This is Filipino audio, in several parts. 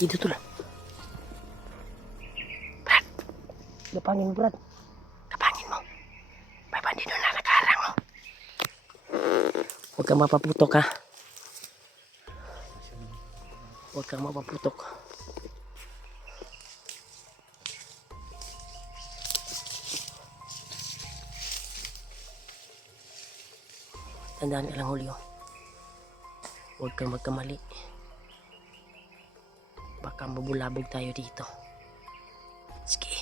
Dito tol. Brad. Gapangin mo, Brad. Gapangin mo. May bandido na nakaharang mo. Huwag kang mapaputok ha. Huwag kang mapaputok. Tandaan ka lang, Julio. Huwag kang magkamali. Baka mabulabog tayo dito. Sige.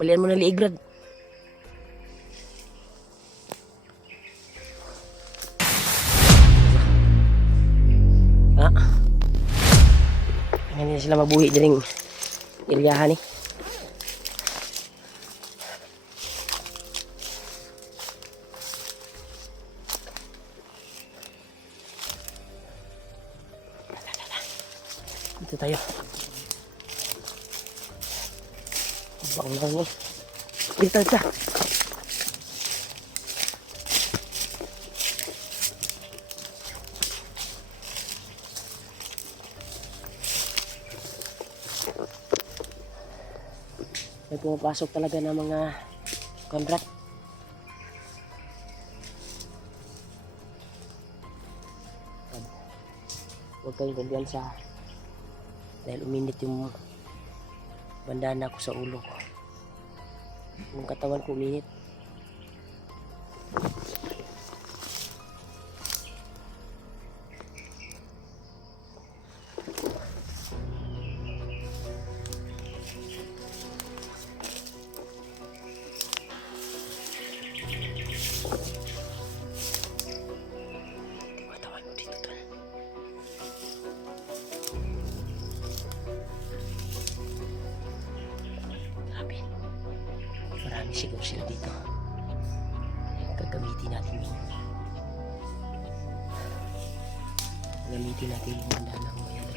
Balian mo na liig, Brad. Ah. Hindi na sila mabuhi dyan yung ilyahan eh. Dito tayo. Bang lang eh. Dito ka. May pumapasok talaga ng mga contract. Huwag kayong kumpiyansa dahil uminit yung bandana ko sa ulo ko. Yung katawan ko uminit. Katawan mo dito tol. Grabe. Marami siguro sila dito. Gagamitin natin yung bandana mo yun.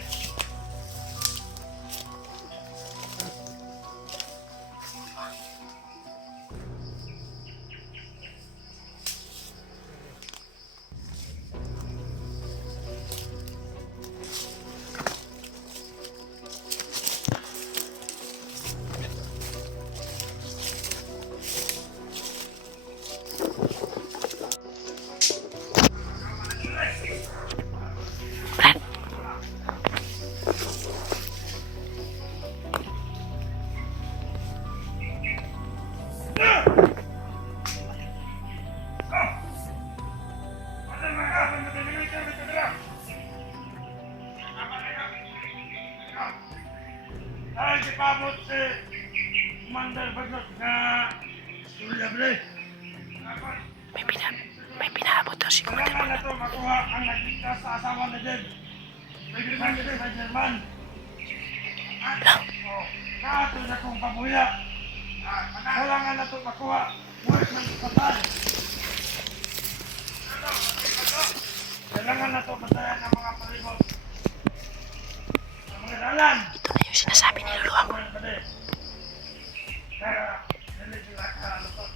Ay, si Pabot si Commander Bagot na Surya Bre. May pinaabot daw si Commander Kailangan na ito makuha ang nagligtas sa asawa ni Jed. Nagligtas sa German. Kato na kong pamuya. Kailangan na ito makuha. Work ng patay. Kailangan na ito patayan ng mga palibot. Ang mga dalan. Ito na yung sinasabi ni Luluang. Kaya, hindi sila kalutot.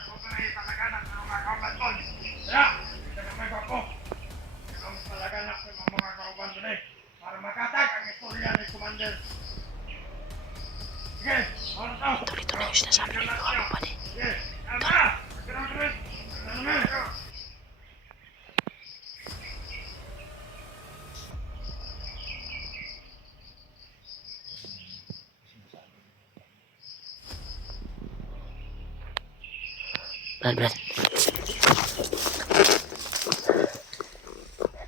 Ako pa rin talaganap ng mga kauban doon. Kaya, tagamay ko ako. Ang talaganap ng mga kauban doon para makatag ang istorya ni Commander. Sige, ano to? Ito na yung sinasabi ni Luluang mo pala. Sige, ano na? Ano na? Ano na? Brad.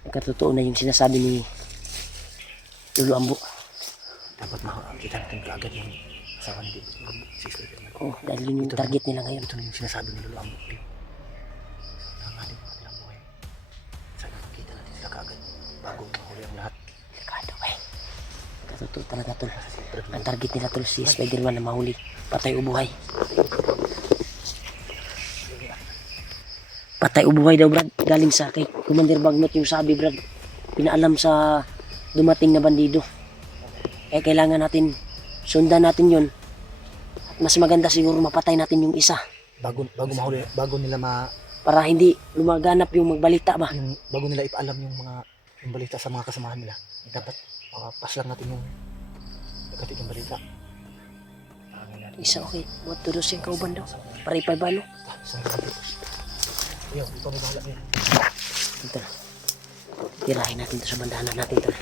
Nagkatotoo na yung sinasabi ni Lolo Ambo. Dapat makakita natin kaagad yung asawa ni Sister. Oh, dahil yun yung target nila ngayon. Ito na yung sinasabi ni Lolo Ambo. Nanganin mo kanilang buhay. Sana makita natin sila kaagad bago mahuli ang lahat. Delikado eh. Katotoo talaga tol. Ang target nila tol si Spider-Man na mahuli. Patay o buhay. Patay o buhay daw Brad. Galing sa kay Commander Bagnot yung sabi Brad. Pinaalam sa dumating na bandido. Kaya kailangan natin sundan natin yun. At mas maganda siguro mapatay natin yung isa. Bago mahuli, bago nila para hindi lumaganap yung magbalita ba. Yung bago nila ipaalam yung balita sa mga kasamahan nila, dapat pass lang natin yung nagkatid yung balita. Isa okay, buat tulos yung kauban daw. Paripay ba no? Saan ka natin? Ayaw, ikaw may bahala ngayon. Ito na. Tirahin natin to sa bandanan natin to.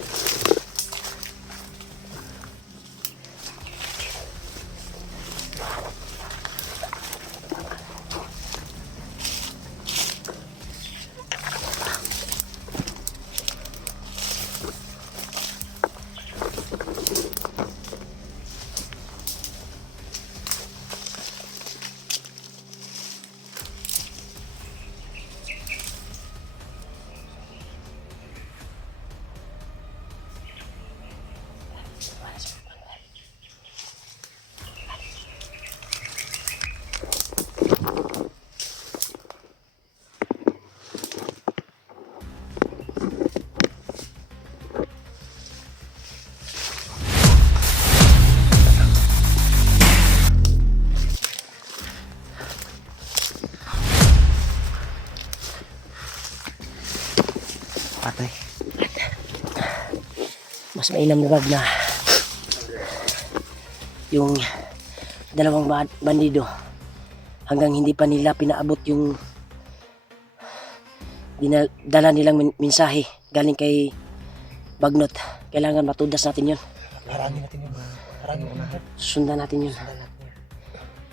Patay. Mas mainam na na yung dalawang bandido hanggang hindi pa nila pinaabot yung dala nilang mensahe galing kay Bagnot. Kailangan matudas natin yun. Harangin natin yung unahan. Sundan natin yun. Sundan natin yun.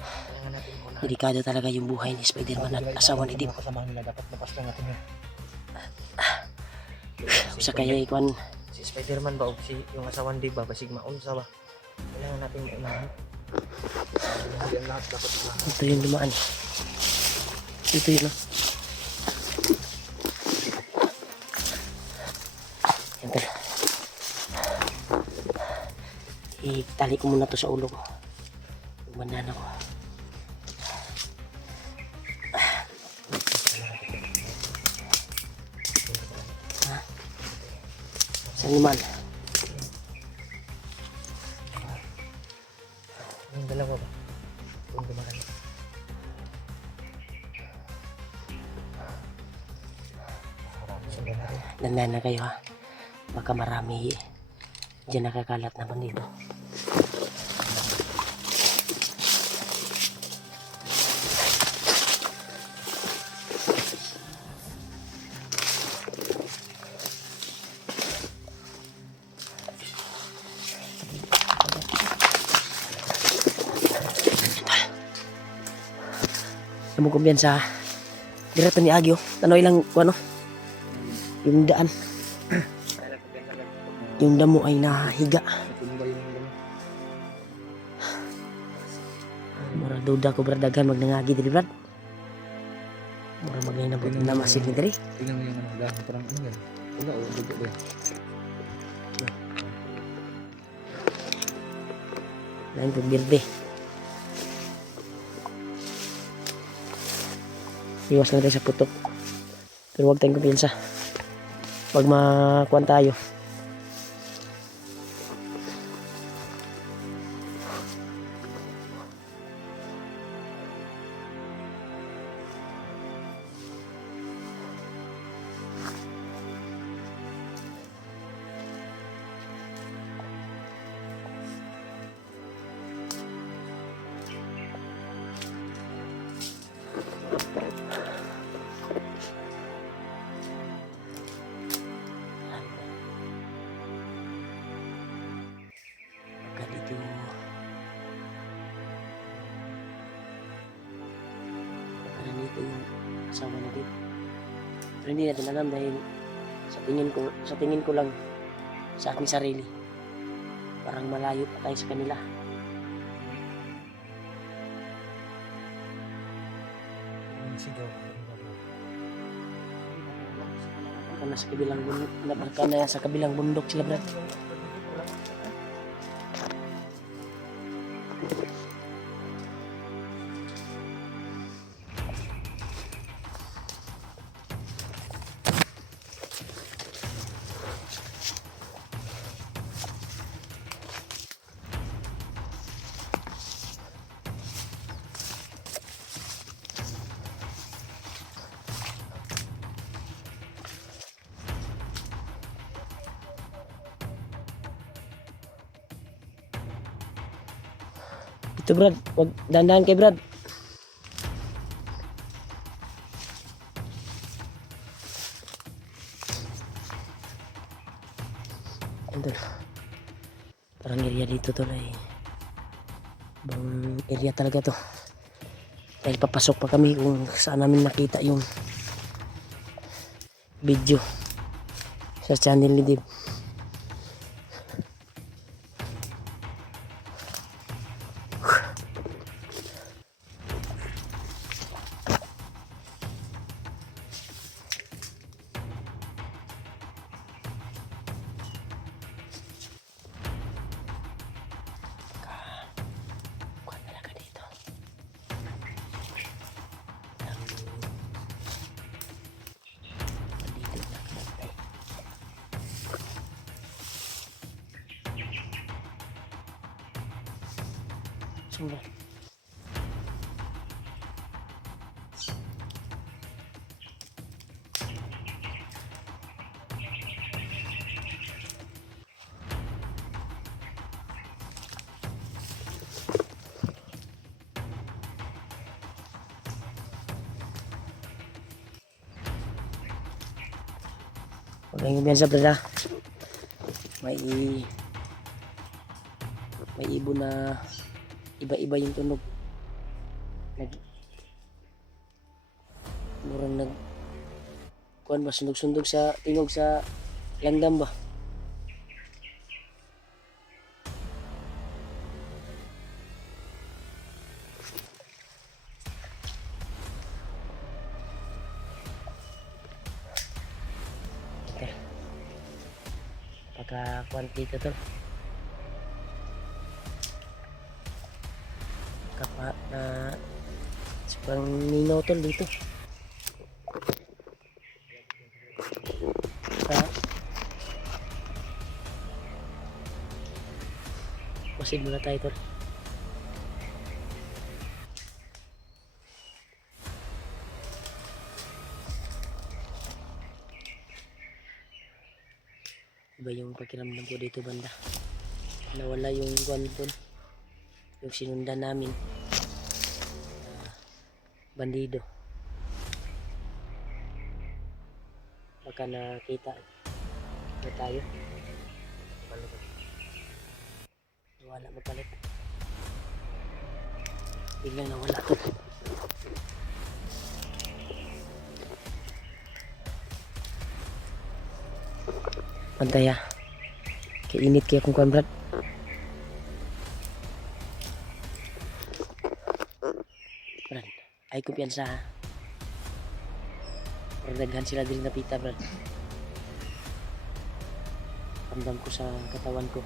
Kailangan natin yung unahan. Delikado talaga yung buhay ni Spider-Man at asawa ni Dim. Mga kasamahan nila, dapat napas lang natin yun. Sa kaya ikuan, Si Spider-Man ba o si yung asawan di ba basig maunsa ba? Kailangan natin maunahan. Hindi ang lahat dapat unahan. ito yung dumaan. Ito yun. Yan tala. Itali ko muna to sa ulo ko. Yung bandana ko. Saan naman? Yung dalawa ba? Kung dumaan. Sundan natin. Dandan na kayo ha. Baka marami dyan nakakalat naman dito. Namun kumpiyansa. Direto ni Agyo. Tanoy lang ano. Yung daan. Yung damo ay nahiga. Mura duda ko brad daghan magnangagi diri brad. Mura magninabot na masin ni diri. Tingnan mo yung dahon, parang ano yan? Wala o, dugo ba yan? Lain pag birde. Iwas lang tayo sa putok. Pero huwag tayong kumpiyansa. Pag makuhan tayo. Baka dito. Baka nandito yung asawa na dito. Pero hindi natin alam dahil sa tingin ko lang sa aking sarili. Parang malayo pa tayo sa kanila. Yung sigaw. Baka nasa kabilang bundok. Baka na sa kabilang bundok sila brad. Dito Brad, wag dandahan kay Brad. Andun. Parang area dito to ay bang area talaga to. Dahil papasok pa kami kung saan namin nakita yung video sa channel ni Dave. Kuha talaga dito. Dito na kinantay. Sumba. Huwag kayong biyansa, brad, ha? May ibon na iba-iba yung tunog. Murang kuan ba, sundog-sundog sa tinog sa langgam ba? Okay. Pagka-kuan dito to. Kapa na pang ninaw tol dito. Masid muna tayo tol. Iba yung pakiramdam ko dito banda. Nawala yung kuan tol. Yung sinundan namin. Bandido. Baka nakita na tayo. Wala magpalit. Biglang nawala to. Pantaya. Kaya init kaya kung kuan brad. Brad, ay kumpiyansa ha. Pagdaghan sila din napita brad. Ramdam ko sa katawan ko.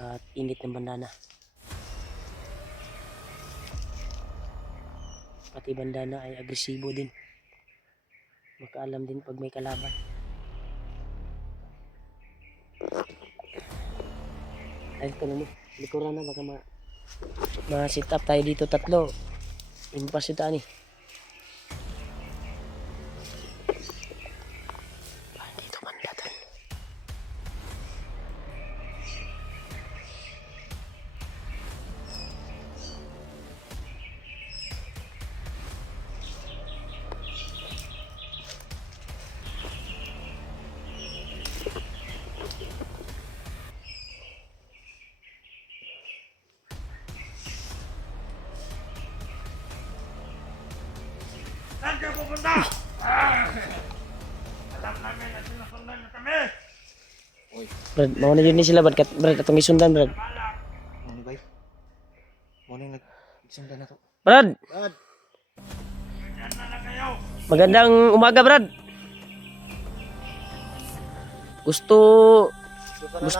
At init ng bandana. Pati bandana ay agresibo din. Makaalam din pag may kalaban. Ay ko na mo. Likuran na baka ma-sit up tayo dito tatlo. Impas ito ani. Dito banda tol. Saan kayo pupunta? Alam namin na sinusundan niyo kami. Brad, mauna yun ni sila brad. Brad, atong isundan brad. Balak. Ano ba? Morning nagsundan na to. Brad, Brad, Diyan na lang kayo. magandang umaga brad. Gusto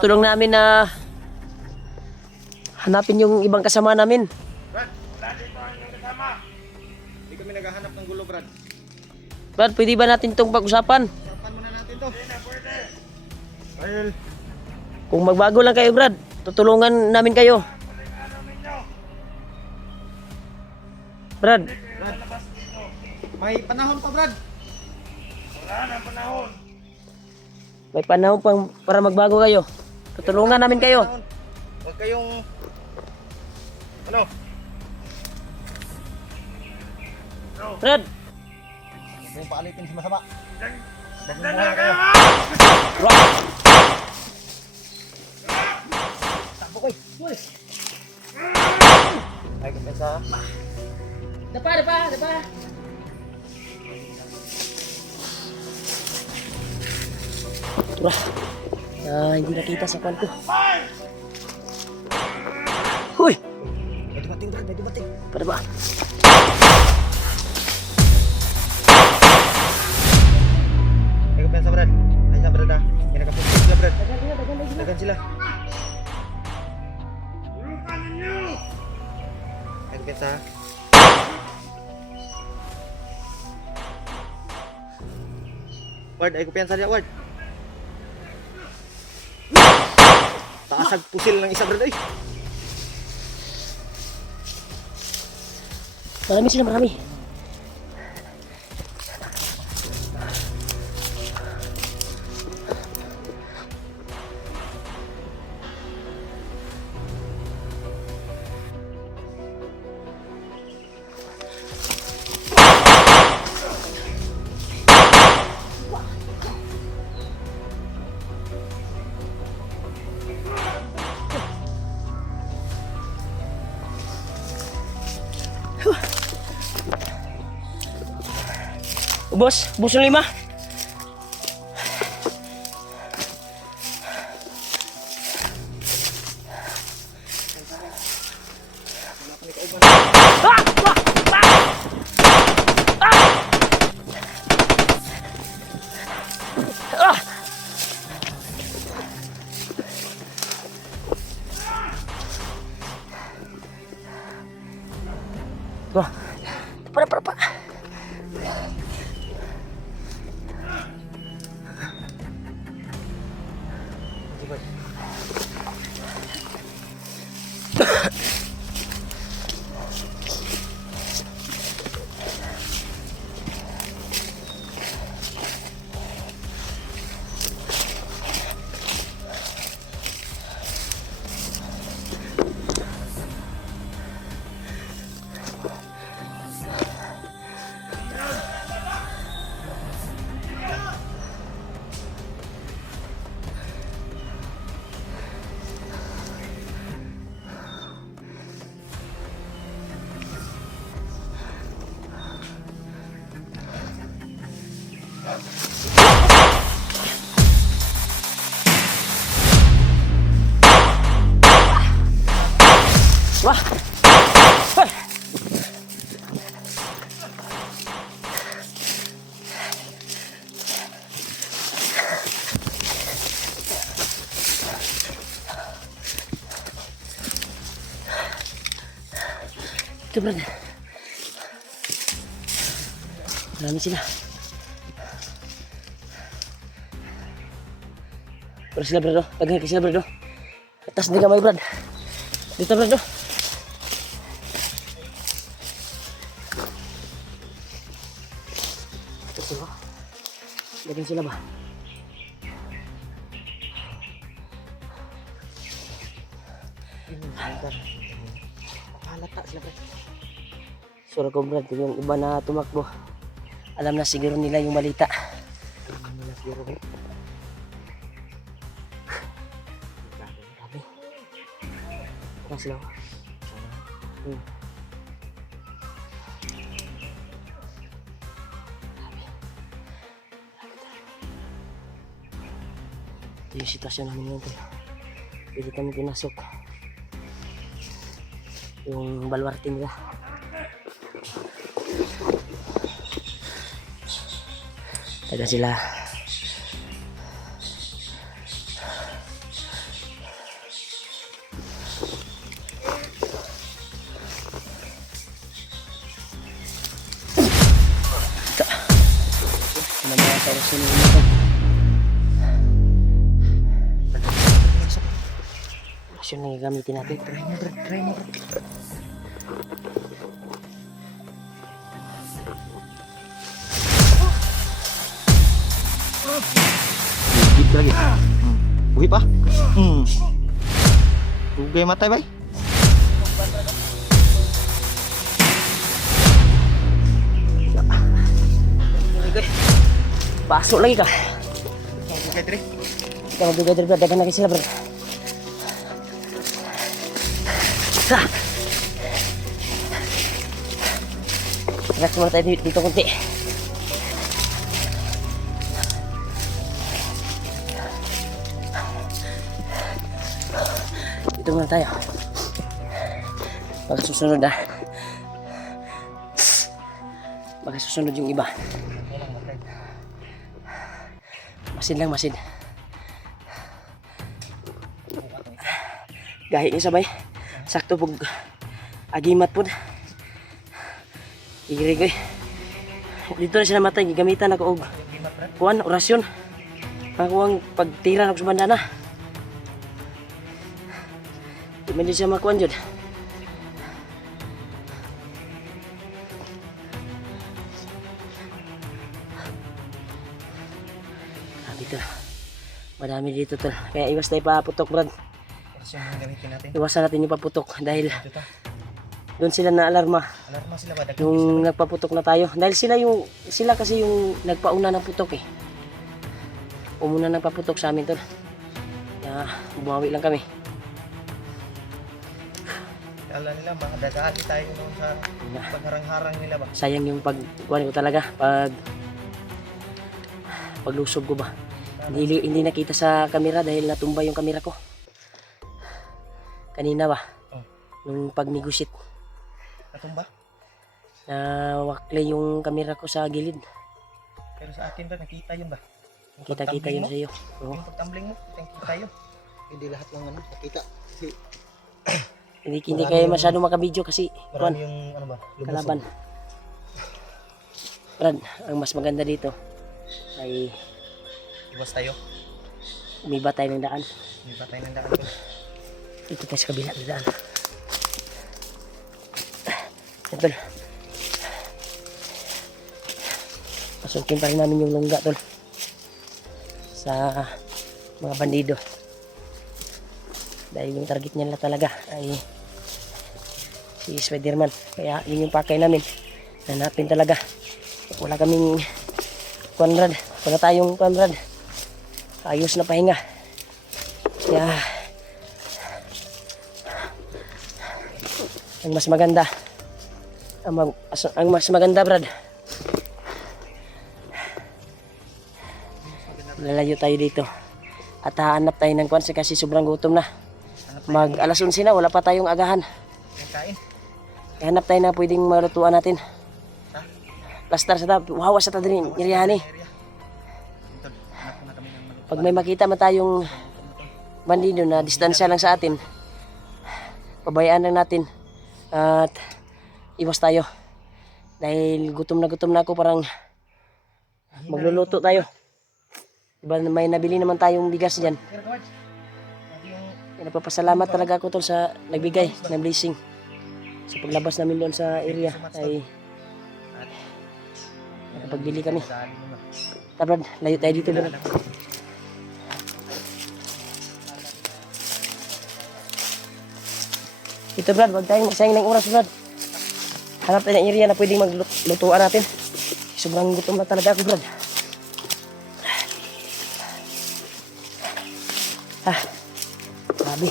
lang namin na hanapin yung ibang kasama namin. Brad, wala dito ang inyong kasama. hindi kami naghahanap ng gulo, Brad. Brad, pwede ba natin itong pag-usapan? Usapan muna natin to. Hindi na pwede. Dahil Kung magbago lang kayo Brad, tutulungan namin kayo. Huling araw ninyo. Brad, Kayo lalabas dito. may panahon pa, Brad. Wala na panahon. may panahon pang para magbago kayo. Tutulungan namin kayo. Panahon. Huwag kayong Ano? Brad! Huwag kayong paalitin sa masama. Dala kayo! Bro! Takbo kayo. Uy. Ay, kumpensa. Dapa! Bro! Hindi nakita sa kwan ko. Uy! May dumating, Brad. May dumating. Pada ba? Ay, kumpensa, Brad. Ay, sa Brad ah. May nakapunta sila, Brad. Dagan sila. Lukan ninyo! Ay, kumpensa. Ward, ay kumpensa dia, Ward. Taasag pusil ng isa, Brad. Ay. Marami. Ubos yung 5. Wah, para. Wah. Hoy. Ito, Brad. Marami sila. Pero sila, Brad. Tagay ka sila, Brad. Atas di kamay, Brad. Dito, Brad. Ito sila. Lagyan sila ba? Halata sila, Brad. Sure ko, Brad, yung iba na tumakbo, alam na siguro nila yung balita. Alam nila siguro, Brad. Grabe. Tara sila. Ito yung sitwasyon namin ngayon, tol. Pili kami pinasok yung balwarte nila. Taga sila. Ano mga sa sunod nito? Action na gagamitin natin. Try mo, Brad. Gigit lagi. Buhi pa. Tugay matay, bay. Pasok lagi ka. Okay, Dre. Ikaw magdugay dito, Brad. Dagan lagi sila, Brad. Ha! Relax muna tayo dito konti. Dito muna tayo. Baka susunod ah. Baka susunod yung iba. Masin lang, masin. Gahi niya sabay. Sakto pag agimat po. Igiri ko eh. Dito na sila matay. Gigamitan ako og kuwan, orasyon. Pangkuwang pagtira na ako sa bandana. Di man din siya makuwan dyan. Dito. Madami dito tol. Kaya iwas tayo paputok, Brad. Kasi yung gamitin natin. Iwasan natin yung paputok dahil Dito ta. doon sila na alarma Alarma sila ba? nung nagpaputok na tayo. Dahil sila kasi yung nagpauna ng putok eh. Umuna nagpaputok sa amin tol. Kaya bumawi lang kami. Kala nila mga dadaan tayo noon sa pagharang-harang nila ba? Sayang yung pagkuhan ko talaga. Paglusob ko ba. Hindi nakita sa kamera dahil natumba yung kamera ko. Kanina ba? Oh. Nung pag-negotiate. Natumba? Wakle yung kamera ko sa gilid. Pero sa akin ba, nakita yun ba? Yung Kita-kita pagtumbling yun mo? sa iyo. Oo. Yung pagtumbling mo, kita tayo. Hindi lahat ng ano, nakita. Kasi Hindi kayo masyado makabidyo kasi kuhan, marami yung ano ba, lumusog. kalaban. Brad, ang mas maganda dito ay Iwas tayo. umiba tayo ng daan. Hindi pa tayo ng daan ko. Dito tayo sa kabila ng daan. Tol. Pasukin pa rin namin yung lungga tol. Sa mga bandido. Dahil yung target nila talaga ay si Spiderman. Kaya yun yung pakay namin. Hanapin talaga. Wala kaming Conrad. Wala tayong Conrad. Ayos na pahinga. Kaya ang mas maganda ang mas maganda Brad, lalayo tayo dito at hahanap tayo ng kwansa kasi sobrang gutom na. Mag alas 11 na, wala pa tayong agahan. Yung kain. Hanap tayo na pwedeng malutuan natin. Ha? Plastar sa tab, wawa sa tadrin, nirihani. Ito, hanap ko na kami ng malutuan. Pag may makita man tayong bandido na distansya lang sa atin, pabayaan lang natin at iwas tayo. Dahil gutom na ako, parang magluluto tayo. Diba may nabili naman tayong bigas dyan. Pero Kawad, yung Kaya napapasalamat talaga ako tol sa nagbigay ng blessing. Sa paglabas namin doon sa area ay nakapagbili kami. daan mo na. Brad, layo tayo dito Brad. Ito Brad, wag tayong magsayang ng oras Brad. Hanap tayo ng area na pwedeng maglutuan natin. Sobrang gutom na talaga ako Brad. Grabe.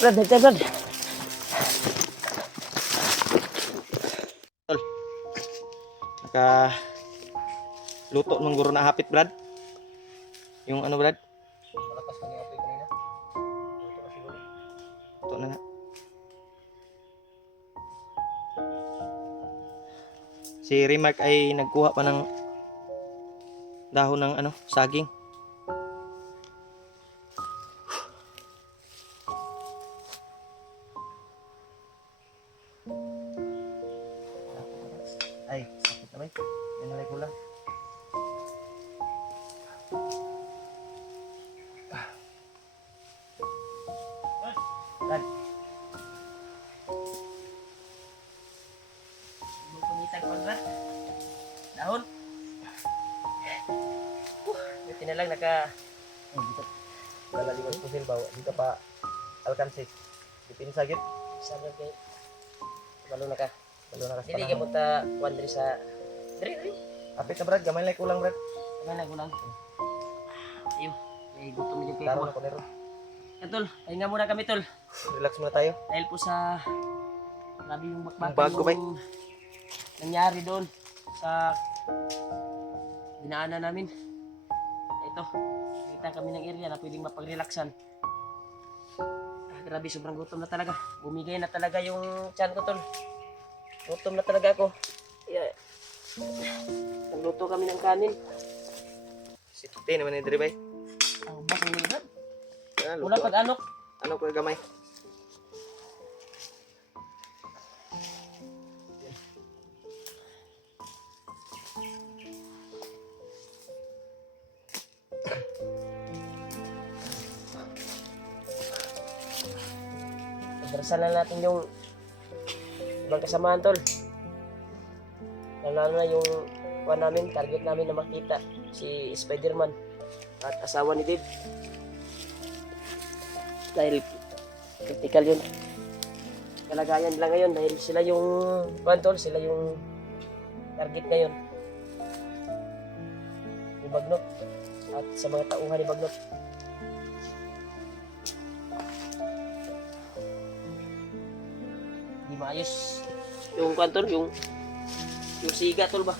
Brad, Brad. Naka luto ng guro na hapit, Brad. Yung ano, Brad? Malakas na yung apoy kanina. Luto na siguro. Luto na na. Si Rimark ay nagkuha pa ng dahon ng ano, saging. Ay, sakit na ba? Yan nalay ko lang. Brad. Bukunitag pa Brad. Dahon. Buti na lang naka Dito. Lalaliwan ko sila bawa. Dito pa alkansi. Dipinsa gid. Sabi kay balo na ka. Balo na kas Dili panahon. ka mo ta wandri sa diri. Apit na brad, gamay lang kulang brad. Ano na gulang. Ayo, may gutom din Taro ko. na ko nero. Yan tol, pahinga muna kami tol. Relax muna tayo. Dahil po sa grabe yung bakbakan Bago ba? yung nangyari doon sa dinaanan namin. Ito, nakita kami ng area na pwedeng mapag-relaxan. Grabe, sobrang gutom na talaga. Bumigay na talaga yung tiyan ko tol. Gutom na talaga ako. Yeah. Nagluto kami ng kanin. Siti naman ni diri bay. Ang bas ang nilagad. Ah, Wala luto. pag-anok. Ano ko gamay? Pagdarasal na natin yung ibang kasamahan tol. Lalo na yung kuha namin, target namin na makita si Spider-Man at asawa ni Dave. Dahil critical yun. Kalagayan nila ngayon dahil sila yung kuha tol, sila yung target ngayon. Ni Bagnot at sa mga tauhan ni Bagnot. Di maayos yung kuwan tol, yung siga tol ba?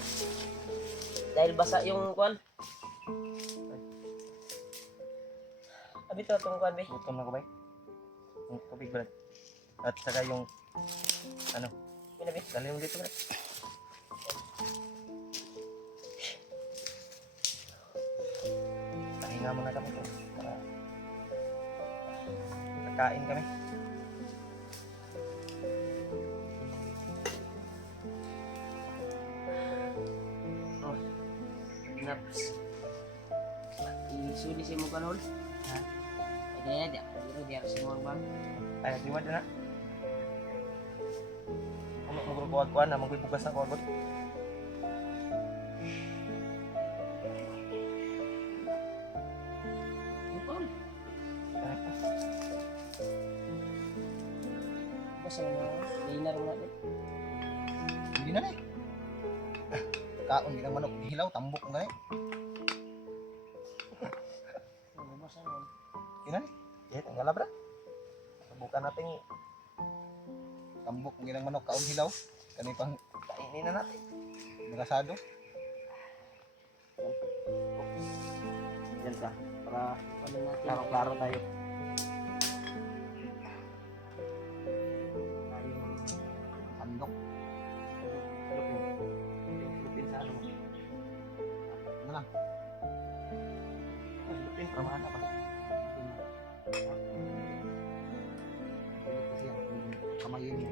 Dahil basa yung kuwan. Abi to itong kuwan ba? Gutom na ko bay. Yung tubig brad. At saka yung ano, Pinabi? dali mo dito brad. Pahinga muna kami to para kakain kami. Oh. Naps. Isuli si mo kanol. Ha? Kaya dia, di harus semua bang. Ay, diwad na. Ano mo kuwag-kuwan na magbubugas na kuwag. Ipon. Basta na dinar mo natin. Hindi na eh. Kaon ginang manok hilaw tambok nga eh. Basta na. Ina ni. Yeah, tanggal brad. Subukan natin Tambok ginang manok kaon hilaw. Kani pang kainin na natin. nagasado. Diyan ka para Ano natin? klaro-klaro tayo. Andok. Lupin sa ano mo? Ano lang. Lupin, pramahan na pa. Ulit kasi yan. Kamayin mo.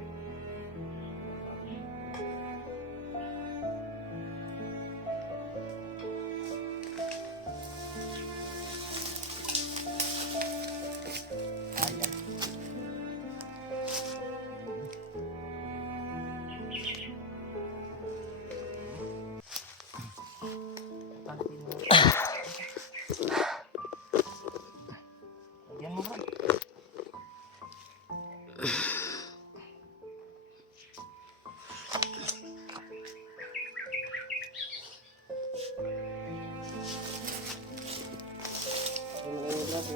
Ayan. Lagyan mo brad. Ano na yung brad?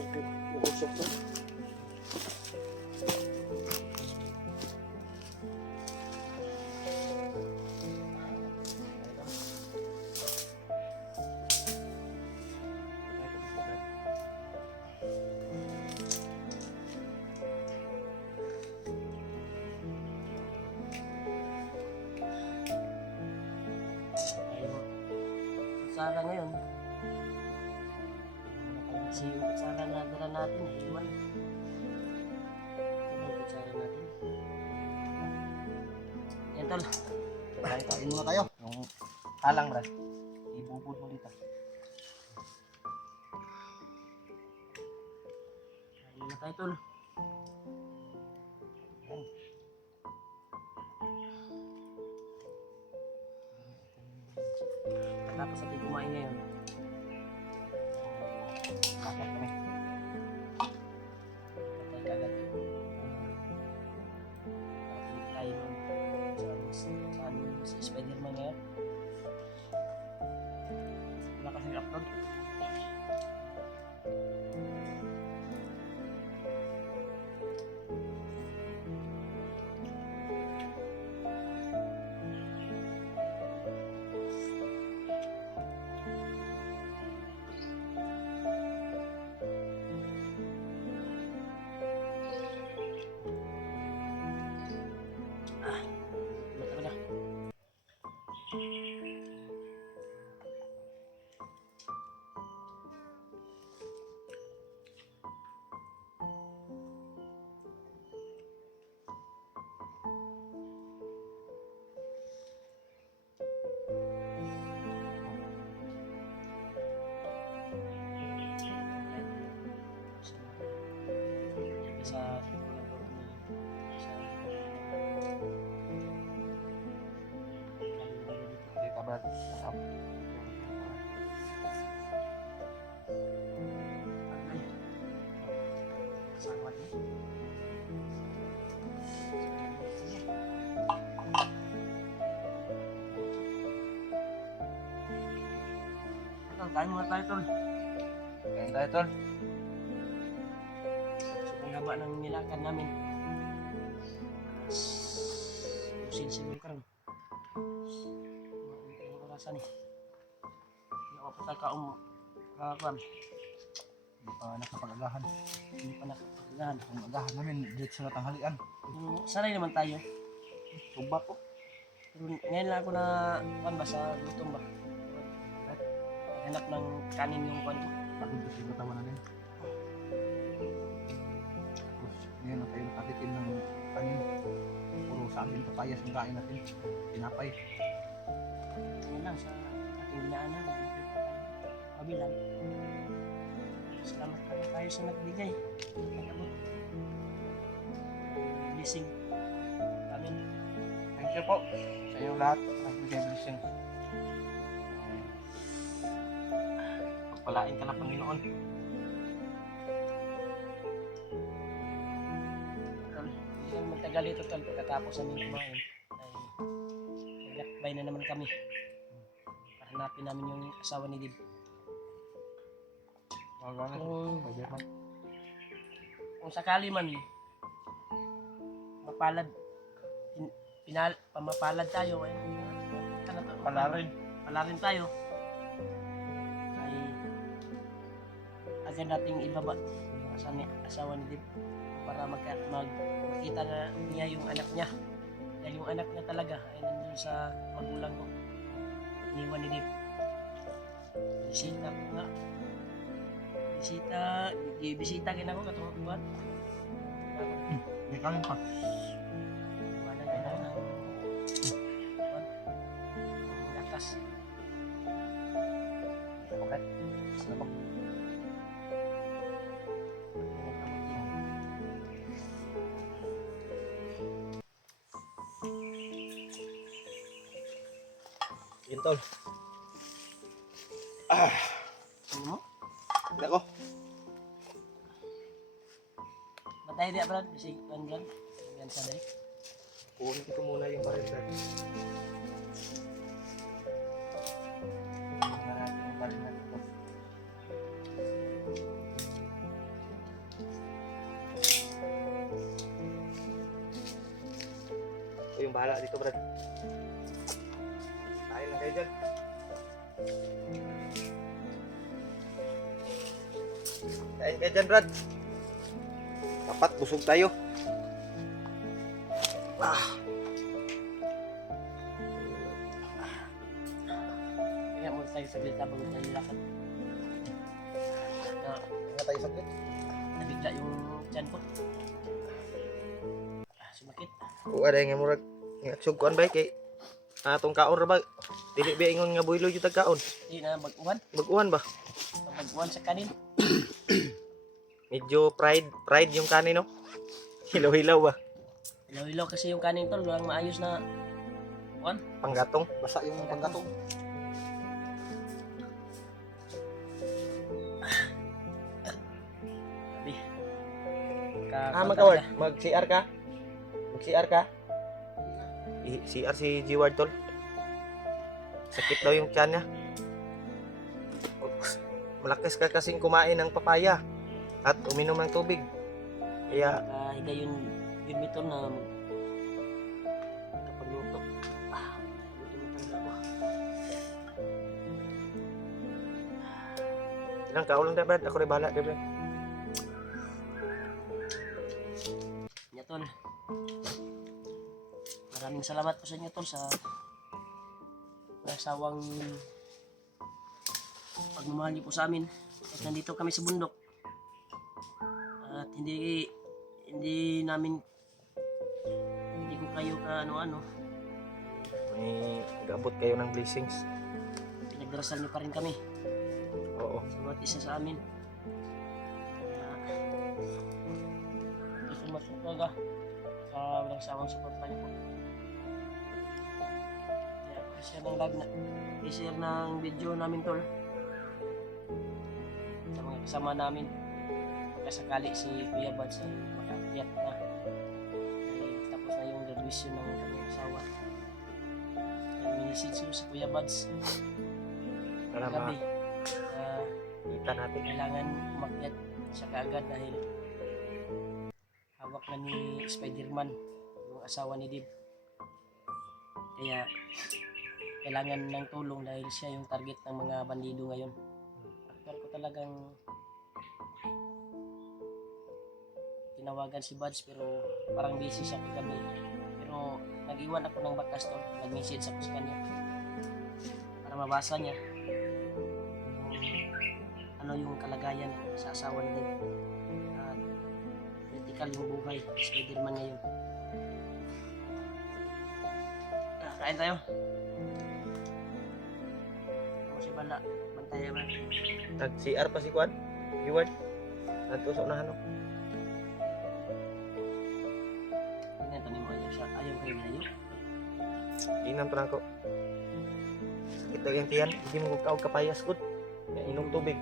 Yung usok to. Ayun. Kutsara ngayon. Kasi yung kutsara na dala natin, iwan. Ito yung kutsara natin. Yan tol. Kain muna tayo. Yung halang brad. Ibubod mo dito. Ayun na tayo tol. Tapos natin kumain ngayon. Kakat kami. Patay kagad. kain muna tayo, tol. Kain tayo, tol. Sobrang haba ng nilakad namin. Usin siguro ka rin. Ang orasan eh. Hindi ako patakaon mo. Kakakuan. Hindi pa nakapag-agahan. Hindi pa nakapagagahan. Ang agahan namin, dito sa tanghalian. Sanay naman tayo. Tuba po. Pero ngayon lang ako na kuan ba sa gutom ba. Hanap ng kanin yung kuan ko. Pagod kasi yung katawan natin. Tapos, ngayon na tayo nakatikim ng kanin. Puro sa amin papayas ang kain natin. Tinapay. Ngayon lang sa ating dinaanan. Kabilang. Salamat pa tayo sa nagbigay. Nagabot. Blessing. Amin. Thank you po sa inyong lahat. Nagbigay blessing. Pagpalain ka ng Panginoon. Tol, hindi lang magtagal ito, tol. Pagkatapos namin kumain, ay maglakbay na naman kami. Para hanapin namin yung asawa ni Dib. Kung sakali man mapalad, pamapalad tayo, ay palarin tayo, ay agad nating ibaba ang asawa ni Dib para makita na niya yung anak niya, dahil yung anak niya talaga ay nandun sa magulang ko, iniwan ni Dib. Bisita ko nga, bisita kin ako katong buwan. May kanin pa. Wala na lang ng buwan. Ang gatas. Okay. Salamat. Yun, tol. Ano mo? Ako. Batay dia Brad, bisig kan Brad. Yan sa dali. Kunin ko muna yung baril, Brad. Marami yung baril natin to. Ito yung bahala dito, Brad. Kain lang kayo dyan. Kain kayo dyan, Brad. Dapat busog tayo. Kaya mo tayo saglit habang nilakad. Na Nga tayo saglit. nabigla yung tiyan ko. Sumakit. O ada nga murag nga sugkuan ba kay atong kaon ra ba? Dili ba ingon nga buylo yung tagkaon. Di na mag-uwan. Baguhan ba? Mag-uwan sa kanin. Medyo fried yung kanin no. Hilaw-hilaw ba? Ilaw-ilaw kasi yung kanin tol. Walang maayos na uwan. Panggatong. Basa yung panggatong. Sabi. Magkaward. Mag-CR ka? Mag-CR ka? CR si G-Ward tol. Sakit daw yung tiyan niya. Malakas ka kasing kumain ng papaya at uminom ng tubig. Kaya Higa yun mitol na kapagluto. Gutom na talaga ako. ilang kaulang na Brad, ako rin bahala na Brad. Nya tol. Maraming salamat po sa inyo tol sa sawang pagmamahal niyo po sa amin. At nandito kami sa bundok. At hindi ko kayo ka ano-ano. May nag-abot kayo ng blessings. Pinagdarasal niyo pa rin kami. Oo. Sa bawat isa sa amin. Gusto mo talaga sa walang sawang suporta niyo po. Kaya i-share ng live na i-share ng video namin tol sa mga kasama namin. Pagkasakali si Kuya Bads ay makaakyat na. Ay tapos na yung graduation ng kanyang asawa. Ay minisage ko si Kuya Bads. Para Gabi. Kita natin. kailangan umakyat siya kaagad dahil hawak na ni Spider-Man yung asawa ni Dib. Kaya kailangan ng tulong dahil siya yung target ng mga bandido ngayon. Akal ko talagang tinawagan si Buds pero parang busy siya kagabi. Pero nag-iwan ako ng bakas tol, nag-message ako sa kanya para mabasa niya ano yung kalagayan sa asawa ni Dib. At critical yung buhay ng Spider-Man ngayon. Kain tayo. Ako si Bala, bantay ba? Nag-CR pa si Kwan. Iwan. Nagtusok na ano. Tingnan tanim mo ayaw siya. Ayaw kayo nilayo. Inan pa ako. Ito yung tiyan. Hindi mo kaog kapayas good. Inom tubig.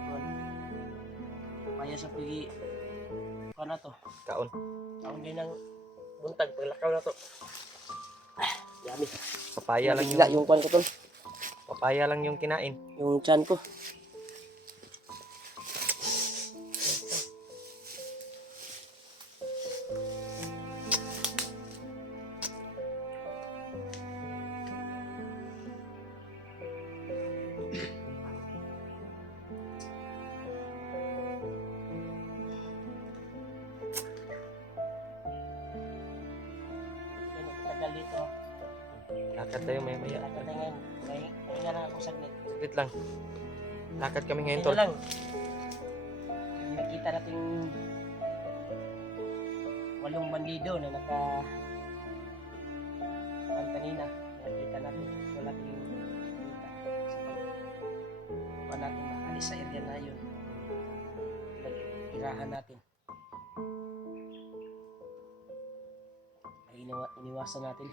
Maya sa pigi. Kuha na to. Kaon. Kaon din ng buntag. Paglakaw na to. Yummy. Papaya lang Nabigla yung yung kuhan ko tol. papaya lang yung kinain. Yung chan ko. Tagal dito. Lakad tayo maya-maya. Lakad tayo ngayon. Pahinga lang ako saglit. Saglit lang. Lakad kami ngayon, Ito tol. lang. Nakita natin 8 bandido na naka kanina. Nakita natin wala tayong kita. Sa natin maalis sa area na yun. Nag-irahan natin. Ay iniwasan natin.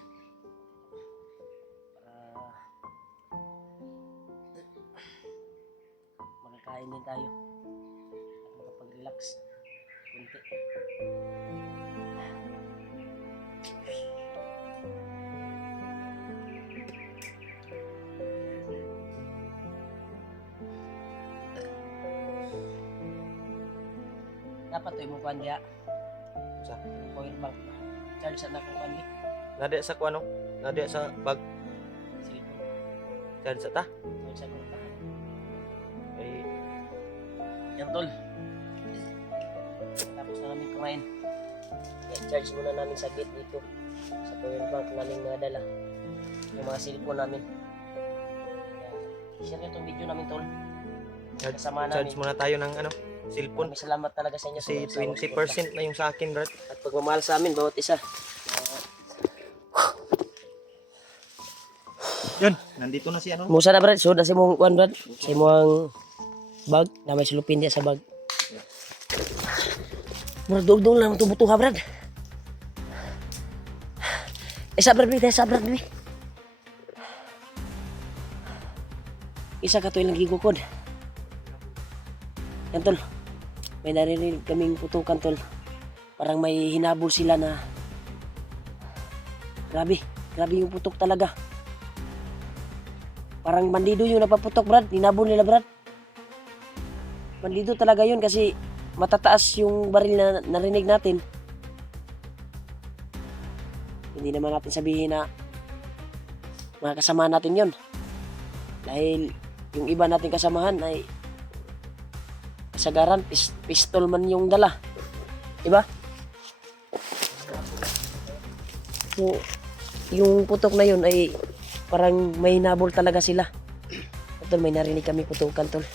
Makakain din tayo at makapag-relax kunti. Dapat ito yung kuhan diya Sa? yung power bank ba? Charge sa nakong kuhan di Nade sa kuano? Nade sa bag. cellphone. Charge sa ta. Charge sa kuhan. Ay, Yan tol. Tapos na namin kumain. I-charge muna namin sa gate dito. Sa power bank namin mga dala. Yung mga cellphone namin. I-share nyo itong video namin tol. charge, Kasama namin. charge muna tayo ng ano, cellphone. Maraming salamat talaga sa inyo. Kasi sa 20% na yung sa akin, Brad. at pagmamahal sa amin bawat isa. Yun, nandito na si ano. Musa na brad, so na si mong kuan brad. Si mong bag na may silupin diya sa bag. Mura dugdong lang tubutuha brad. Isa brad, isa brad mi. Isa ka to ilang gigukod. Yan tol. May narinig kaming putukan tol. Parang may hinabol sila na grabe yung putok talaga. Parang bandido yung napaputok brad, hinabol nila brad. Bandido talaga yun kasi matataas yung baril na narinig natin. Hindi naman natin sabihin na mga kasama natin yun. Dahil yung iba nating kasamahan ay kasagaran, pistol man yung dala. Diba? So, yung putok na yun ay parang may hinabol talaga sila. Tol, may narinig kami putukan tol.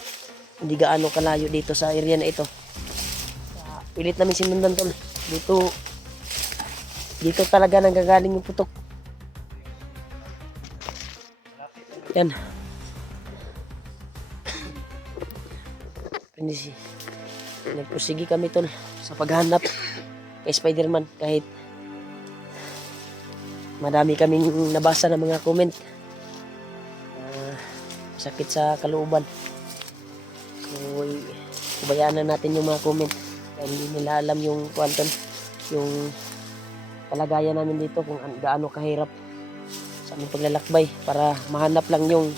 Hindi gaano kalayo dito sa area na ito. Pilit namin sinundan tol. Dito talaga nanggagaling yung putok. Yan. Nagpusigi kami tol sa paghanap kay Spider-Man kahit madami kaming nabasa ng mga comment. Sakit sa kalooban. So, kubayaan na natin yung mga comment. Kaya hindi nila alam yung kwanton, yung kalagayan namin dito kung gaano kahirap sa aming paglalakbay para mahanap lang yung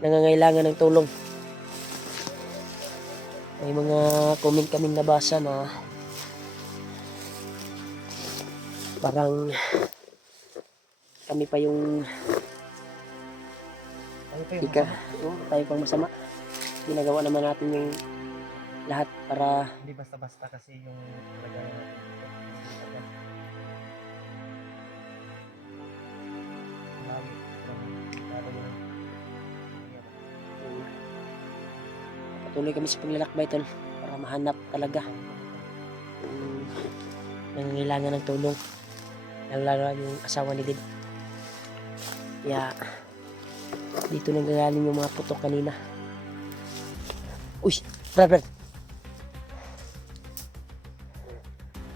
nangangailangan ng tulong. May mga comment kaming nabasa na parang kami pa yung Ano pa yung ika, tayo pang masama. Ginagawa naman natin yung lahat para Hindi basta-basta kasi yung lagayan natin dito. Lagi ng delikado yung patuloy kami sa paglalakbay tol para mahanap talaga yung nangangailangan ng tulong, lalo yung asawa ni Dib. Kaya dito nanggagaling yung mga putok kanina. Uy, Brad.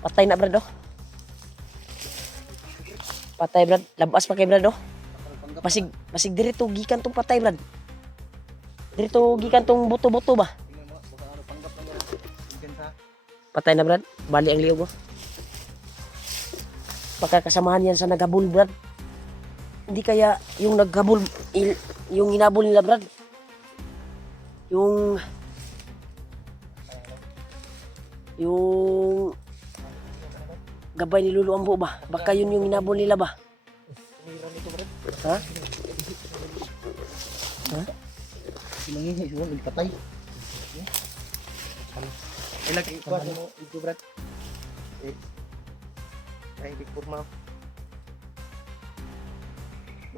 Patay na Brad, oh. Patay Brad, labas pa kay Brad, oh. Basig dirito gikan tong patay Brad. Dirito gikan tong buto-buto ba? Patay na Brad, bali ang liog, oh. Pagkakasamahan yan sa naghabol Brad. Hindi kaya yung naghabol, yung hinabol nila Brad. Yung gabay ni Lulu Ambo ba? Baka yun yung hinabol nila ba? Ha? Ha? Sinangin siya, nagpatay. Ay, lagi ko mo ito, Brad. Ay, di kurma.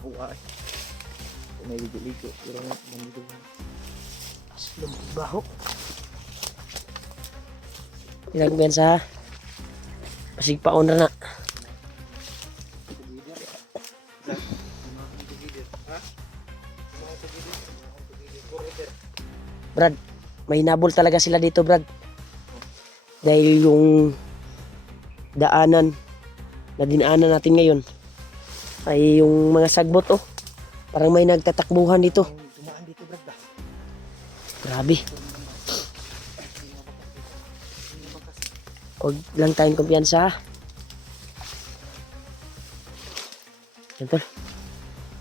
Makuha ay. Kung may ligo-ligo, pero nandito ba? Baho. Pinagbihan sa pasig paon na. Brad, may hinabol talaga sila dito Brad. Dahil yung daanan na dinaanan natin ngayon ay yung mga sagbot oh. Parang may nagtatakbuhan dito. Dumaan dito, Brad ba? Grabe. Huwag lang tayong kumpiyansa. Yan tol.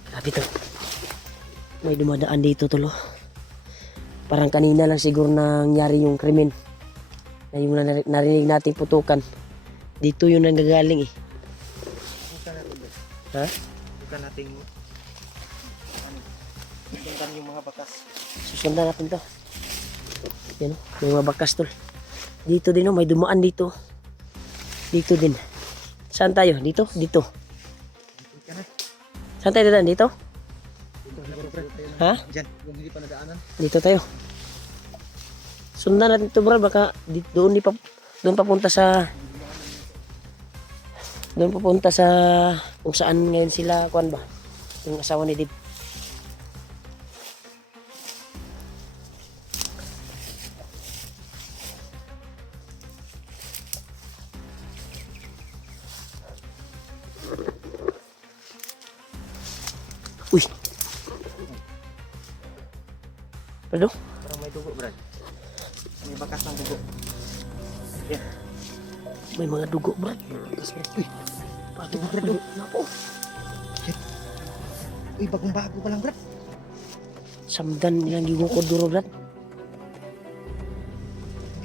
Grabe tol. May dumadaan dito tol oh. Parang kanina lang siguro nangyari yung krimen. Na yung narinig nating putukan. Dito yung nanggagaling eh. Bukan natin, Brad. Ha? Bukan natin sundan yung mga bakas. Susundan natin to. Yan oh. May mga bakas tol. Dito din oh. May dumaan dito. Dito din. Saan tayo? Dito? Dito. Saan tayo dadaan? Dito? Ha? Diyan, yung hindi pa nadaanan. Dito tayo. Sundan natin ito bro. Baka doon papunta sa kung saan ngayon sila kuan ba? Yung asawa ni Dib. Uy. Pardon? Parang may dugo, Brad. May bakas ng dugo. May mga dugo, Brad. Uy. Pati Brad, dugo. Napo. Uy, bagong-bago pa lang, Brad. Samdan nilang gigukod duro, Brad.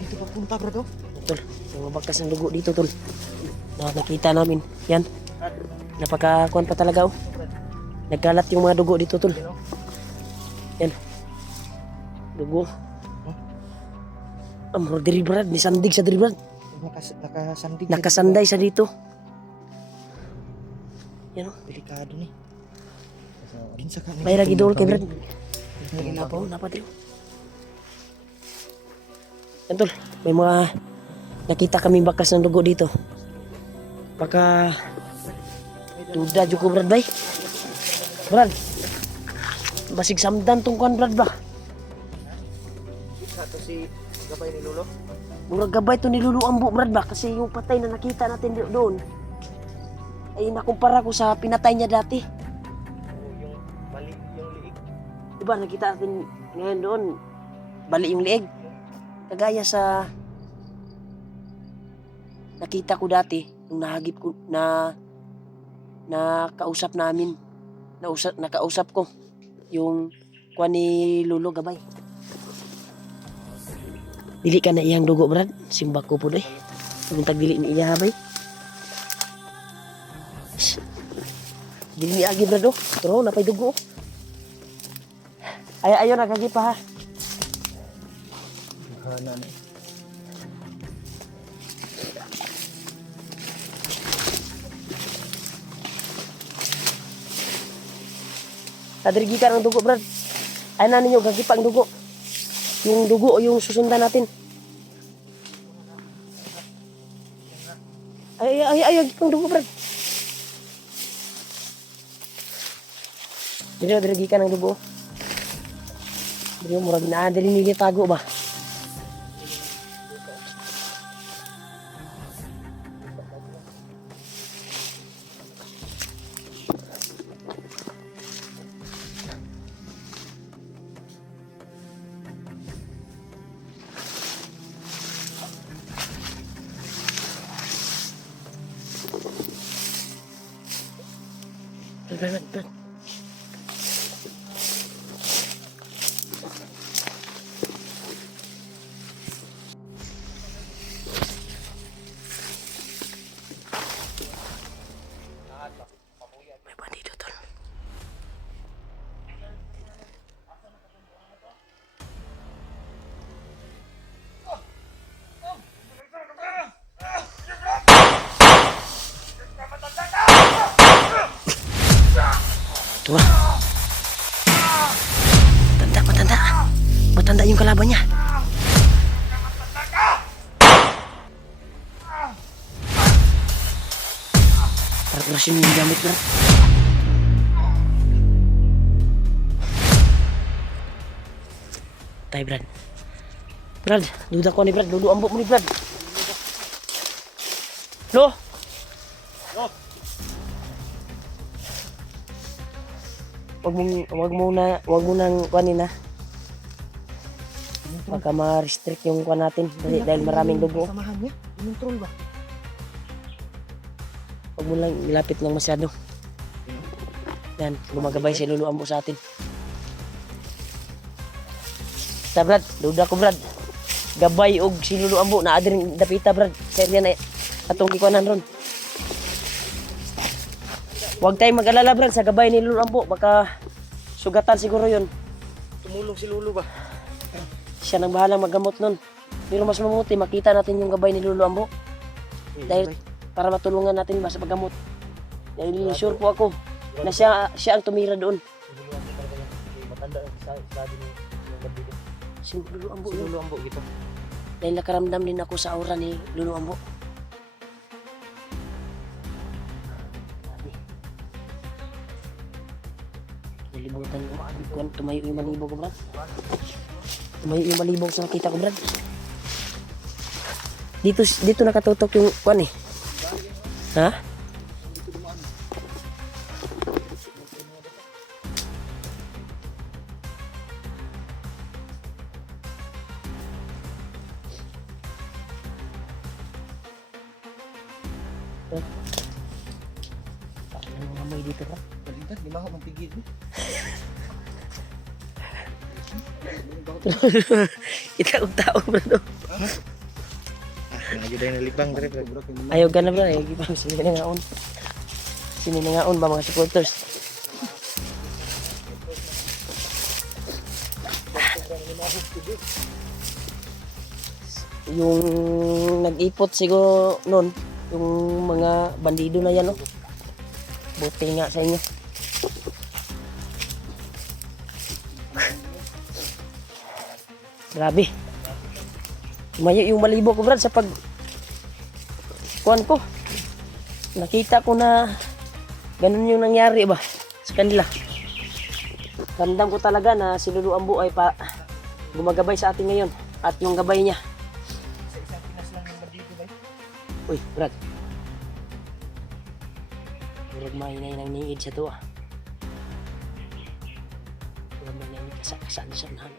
Dito pa punta, Brad, oh. Tol, may mga bakas ng dugo dito, tol. Nakita namin. Yan. Napakakuan pa talaga, oh. Nagkalat yung mga dugo dito, tol. Yan. Dugo. Amro diri Brad, ni sandig sa diri Brad. Nakasandig. Nakasanday sa dito. Yan oh. Delikado ni. Binsa ka. May lagi dool kay Brad. Napa dito. Yan tol, may mga nakita kaming bakas ng dugo dito. Baka duda jud ko Brad bay. Brad. Basig samdan tong kuan Brad ba? Ito si gabay ni Lolo. Murag gabay to ni Lulu Ambo Brad ba kasi yung patay na nakita natin doon ay nakumpara ko sa pinatay niya dati. Yung bali yung liig. Diba nakita natin ngayon doon bali yung liig. Kagaya sa nakita ko dati nung nahagip ko na kausap namin. Nakausap ko yung kuha ni Lolo gabay. Dili ka na iyang dugo, Brad. Simbak ko po doy. Puntag dili ni iya habay. Dili ni agi, Brad, oh. Turo, napay dugo, oh. Ayaw na, kagi pa, ha. Hana na. Tadirigi ka ng dugo, Brad. Ayaw na ninyo, kagi pa ang dugo. Yung dugo o yung susundan natin. Ay, pang dugo, Brad. Dirigi ka ng dugo. Dili mo, murag na, dili nili tago ba? Brad. May bandido, tol. Tuwa. Matanda yung kalaban niya. Parang orasyon yung gamit, Brad. Tay, Brad. Brad, duda ko ni Brad. Lulu ambok mo ni Brad. Lo! Wag mo nang kuhanin, ha. Baka ma-restrict yung kuha natin dahil maraming dugo. Samahan niya? Yung troll ba? Wag mo lang ilapit lang masyado. Yan, gumagabay si Lulu Ambo sa atin. Ta, Brad, duda ko, Brad. Gabay og si Lulu Ambo na adring dapita, Brad. Serya na atong ikuanan ron. Huwag tayong mag-alala, Brad, sa gabay ni Lulu Ambo. Baka sugatan siguro yun. Tumulong si Lulu ba? Siya nang bahalang maggamot nun. Pero mas mamuti, makita natin yung gabay ni Lulu Ambo. Dahil para matulungan natin ba sa paggamot. Dahil sure po ako na siya ang tumira doon. Matanda sa sabi ni bandido. Si Lulu Ambo. Si Lulu Ambo gitu. Dahil nakaramdam din ako sa aura ni Lulu Ambo. Nalibutan ko. Tumayo yung malibog ko, Brad. Tumayo yung malibog sa nakita ko, Brad. Dito nakatutok yung kuan, eh. Ha? Parang nangangamoy dito, Brad. Baliktad, di ba ako magpigil? Kita kong tao, Brad. Ngayon dahil nalipang dari. Ayaw ka na, Brad. Ayaw ka pa. Sininangaon. Sininangaon ba mga supporters? Yung nag-ipot siguro noon, yung mga bandido na yan, no? Buti nga sa inyo. Grabe. Tumayo yung malibo ko, Brad, sa kuhan ko. Nakita ko na ganun yung nangyari ba sa kanila. Ramdam ko talaga na si Lulu Ambo ay gumagabay sa atin ngayon at yung gabay niya. Sa isang Pinas lang yung bandido ba? Uy, Brad. Murag mahinay ng niid sa to, ah. Murag mahinay kasaan sa nahalo.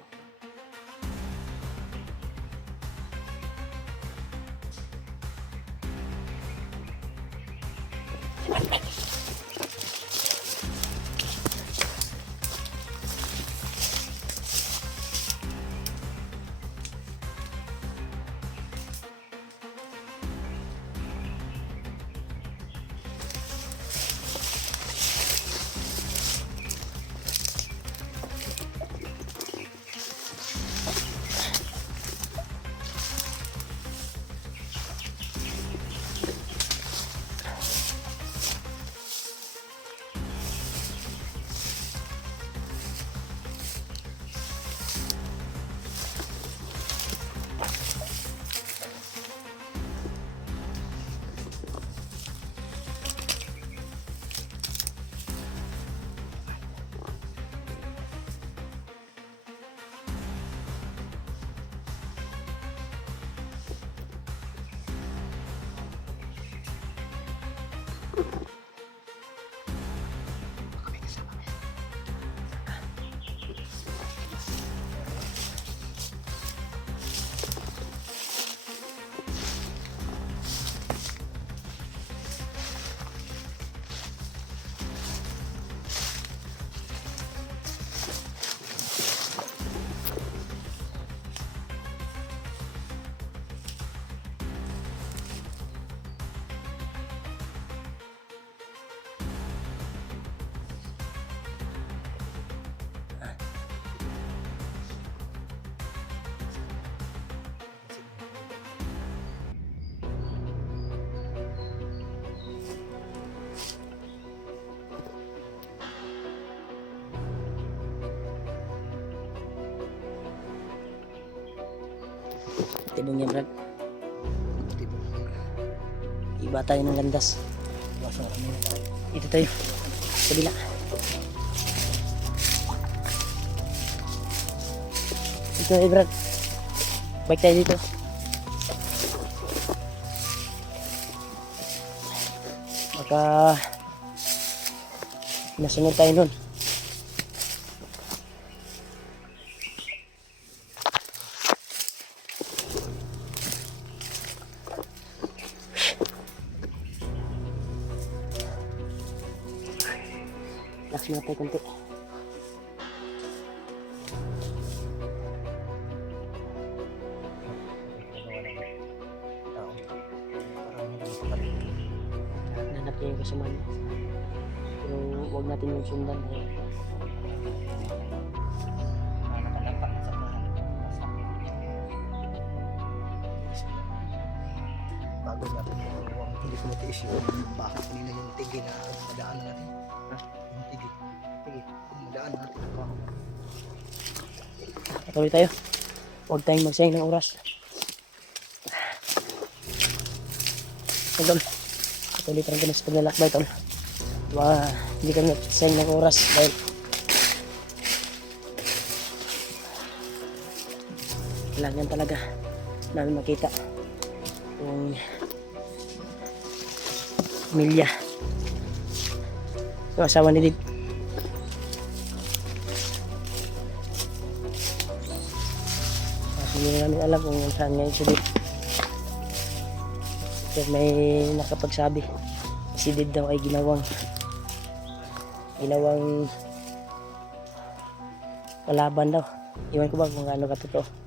Baka may kasama yan. Tibong yan, Brad. Tipo. Iba tayo ng landas. Basta kami na tayo. Ito tayo. Kabila. Ito eh, Brad. Bike tayo dito. Baka nasunod tayo nun. Relax muna tayo konti. Nanap niya yung kasama niya. Pero huwag natin yung sundan. Nakakalapak sa bahay. Bago natin yung hindi ko matiis yung bakit kanina yung tigil na madaan natin. Yung tigil. Madaan natin. Patuloy tayo. Huwag tayong magsayang ng oras. Tol, patuloy pa rin kami sa paglalakbay, Tol. Hindi kami magsayang ng oras dahil kailangan talaga namin makita yung pamilya, yung asawa ni Did. Hindi namin alam kung saan ngayon si Did. Pero may nakapagsabi si Did daw ay ginawang kalaban daw. Iwan ko ba kung ano ka totoo.